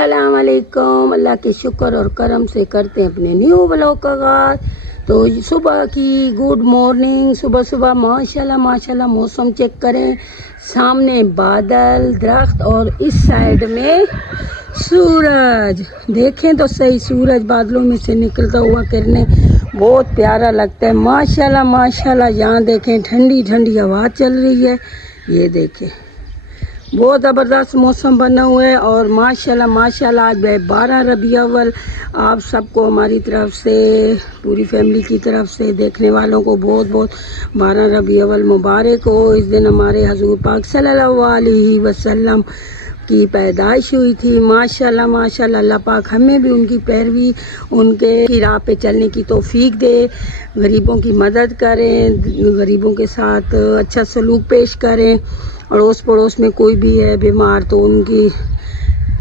अस्सलाम वालेकुम। अल्लाह के शुक्र और करम से करते हैं अपने न्यू ब्लॉग का आगाज़। तो सुबह की गुड मॉर्निंग, सुबह सुबह माशाल्लाह माशाल्लाह मौसम चेक करें, सामने बादल दरख्त और इस साइड में सूरज। देखें तो सही, सूरज बादलों में से निकलता हुआ किरणें, बहुत प्यारा लगता है माशाल्लाह माशाल्लाह। यहाँ देखें ठंडी ठंडी हवा चल रही है, ये देखें बहुत ज़बरदस्त मौसम बना हुआ है। और माशाल्लाह माशाल्लाह आज 12 रबी अव्वल, आप सबको हमारी तरफ से, पूरी फैमिली की तरफ से, देखने वालों को बहुत बहुत 12 रबी अव्वल मुबारक हो। इस दिन हमारे हजूर पाक सल्लल्लाहु अलैहि वसल्लम की पैदाइश हुई थी। माशाल्लाह माशाल्लाह, अल्लाह पाक हमें भी उनकी पैरवी, उनके की राह पे चलने की तौफीक दे, गरीबों की मदद करें, गरीबों के साथ अच्छा सलूक पेश करें। अड़ोस पड़ोस में कोई भी है बीमार तो उनकी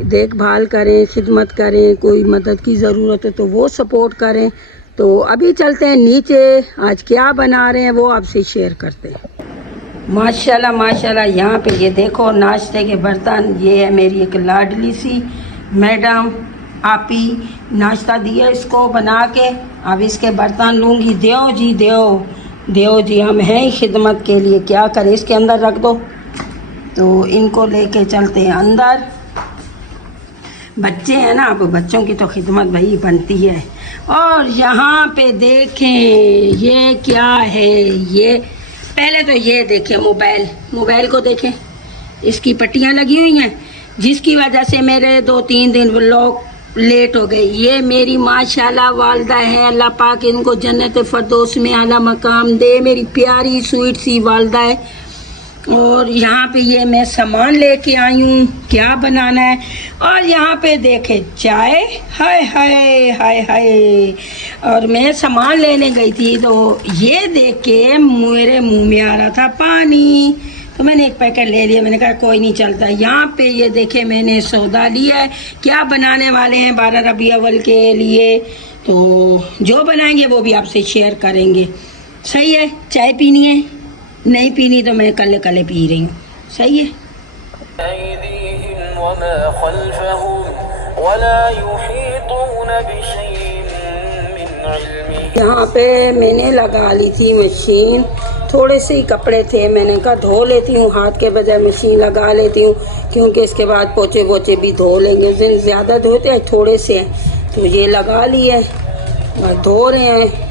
देखभाल करें, खिदमत करें, कोई मदद की ज़रूरत है तो वो सपोर्ट करें। तो अभी चलते हैं नीचे, आज क्या बना रहे हैं वो आपसे शेयर करते हैं। माशाल्लाह माशाल्लाह, यहाँ पे ये देखो नाश्ते के बर्तन, ये है मेरी एक लाडली सी मैडम आपी, नाश्ता दिया इसको बना के, अब इसके बर्तन लूँगी। देओ जी देओ जी, हम हैं ही खिदमत के लिए, क्या करें, इसके अंदर रख दो। तो इनको लेके चलते हैं अंदर। बच्चे हैं ना, अब बच्चों की तो खिदमत भाई बनती है। और यहाँ पे देखें ये क्या है, ये पहले तो ये देखें मोबाइल को देखें, इसकी पट्टियाँ लगी हुई हैं जिसकी वजह से मेरे 2-3 दिन व्लॉग लेट हो गए। ये मेरी माशाल्लाह वालदा है, अल्लाह पाक इनको जन्नत फरदौस में आला मकाम दे, मेरी प्यारी स्वीट सी वालदा है। और यहाँ पे ये मैं सामान लेके आई हूँ, क्या बनाना है। और यहाँ पे देखे चाय, हाय हाय हाय हाय। और मैं सामान लेने गई थी तो ये देख के मेरे मुंह में आ रहा था पानी, तो मैंने एक पैकेट ले लिया। मैंने कहा कोई नहीं चलता। यहाँ पे ये देखे मैंने सौदा लिया है, क्या बनाने वाले हैं 12 रबी अव्वल के लिए, तो जो बनाएंगे वो भी आपसे शेयर करेंगे। सही है, चाय पीनी है, नहीं पीनी तो मैं कल पी रही हूँ। सही है। यहाँ पे मैंने लगा ली थी मशीन, थोड़े से ही कपड़े थे, मैंने कहा धो लेती हूँ, हाथ के बजाय मशीन लगा लेती हूँ, क्योंकि इसके बाद पोछे पोछे भी धो लेंगे। दिन ज़्यादा धोते हैं, थोड़े से हैं तो ये लगा लिए और धो रहे हैं।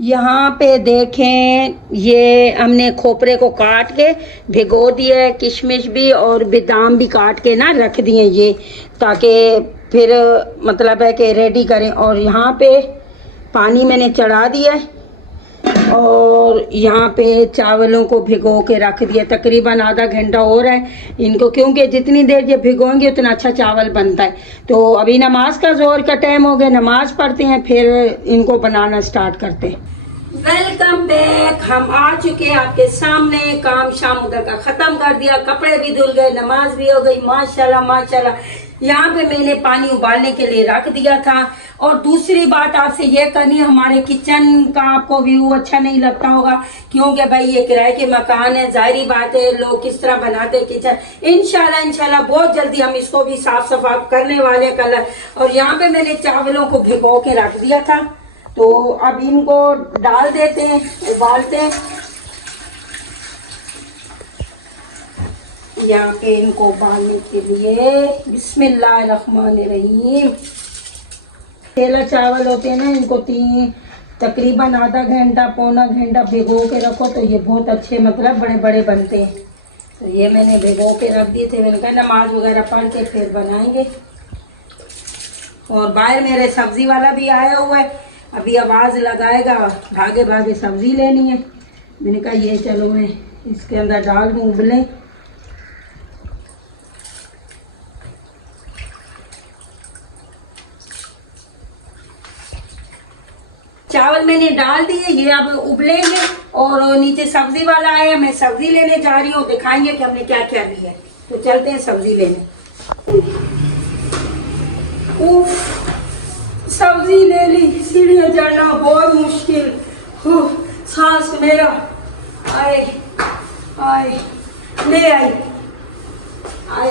यहाँ पे देखें ये हमने खोपरे को काट के भिगो दिया, किशमिश भी और बादाम भी काट के ना रख दिए ये, ताकि फिर मतलब है कि रेडी करें। और यहाँ पे पानी मैंने चढ़ा दिया और यहाँ पे चावलों को भिगो के रख दिया, तकरीबन आधा घंटा हो रहा है इनको, क्योंकि जितनी देर ये भिगोएंगे उतना अच्छा चावल बनता है। तो अभी नमाज का जोर का टाइम हो गया, नमाज पढ़ते हैं फिर इनको बनाना स्टार्ट करते हैं। वेलकम बैक, हम आ चुके हैं आपके सामने। काम शाम उधर का खत्म कर दिया, कपड़े भी धुल गए, नमाज भी हो गई माशाल्लाह माशाल्लाह। यहाँ पे मैंने पानी उबालने के लिए रख दिया था। और दूसरी बात आपसे ये करनी है, हमारे किचन का आपको व्यू अच्छा नहीं लगता होगा, क्योंकि भाई ये किराए के मकान है, जाहिर बात है लोग किस तरह बनाते किचन। इंशाल्लाह बहुत जल्दी हम इसको भी साफ सफाई करने वाले कलर। और यहाँ पे मैंने चावलों को भिगो के रख दिया था, तो अब इनको डाल देते हैं, उबालते हैं। यहाँ पे इनको उबालने के लिए बिस्मिल्लाहिर्रहमानिर्रहीम। तेला चावल होते हैं ना, इनको तकरीबन आधा घंटा पौना घंटा भिगो के रखो तो ये बहुत अच्छे मतलब बड़े बड़े बनते हैं। तो ये मैंने भिगो के रख दिए थे, मैंने कहा नमाज वगैरह पढ़ के फिर बनाएंगे। और बाहर मेरे सब्जी वाला भी आया हुआ है, अभी आवाज़ लगाएगा, भागे भागे सब्जी लेनी है। मैंने कहा ये चलो मैं इसके अंदर डाल दूँ, उबले। चावल मैंने डाल दिए, ये अब उबलेंगे। और नीचे सब्जी वाला आया, मैं सब्जी लेने जा रही हूँ, दिखाएंगे कि हमने क्या क्या लिया है। तो चलते हैं सब्जी लेने। उफ, सब्जी ले ली, सीढ़ियाँ चढ़ना बहुत मुश्किल, सांस मेरा आए आए ले आई आए।